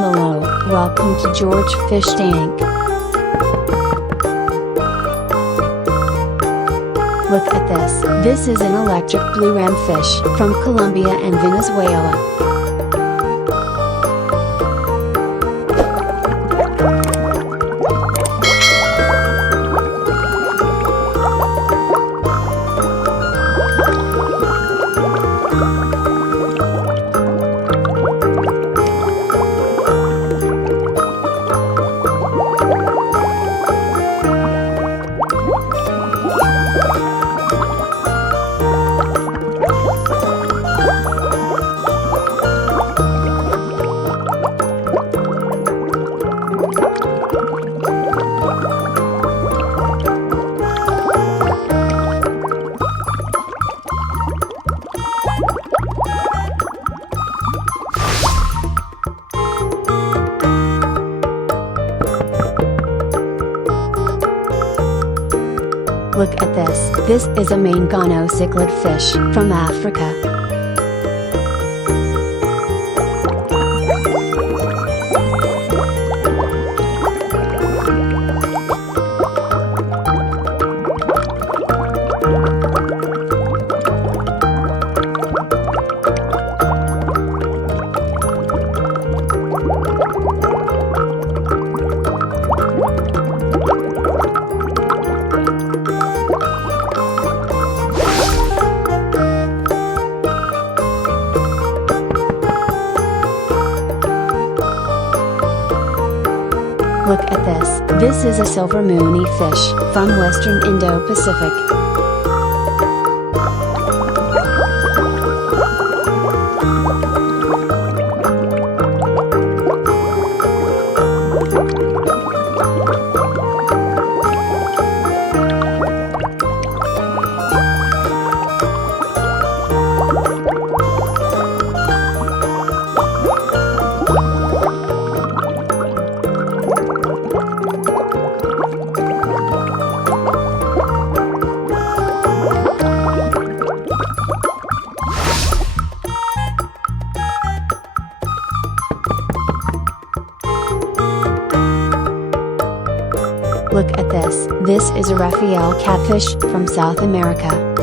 Hello, welcome to George Fish Tank. Look at this. This is an electric blue ram fish from Colombia and Venezuela. Look at this. This is a mango cichlid fish from Africa. Look at this. This is a silver moony fish from Western Indo-Pacific. Look at this. This is a Raphael catfish from South America.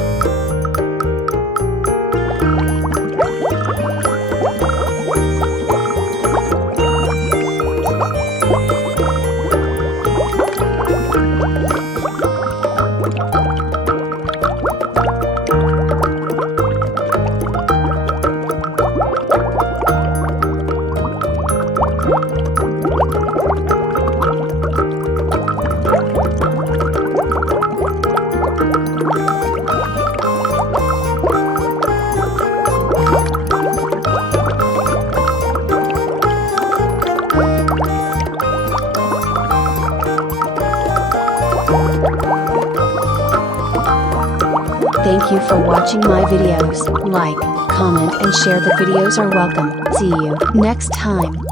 Thank you for watching my videos. Like, comment and share the videos are welcome. See you next time.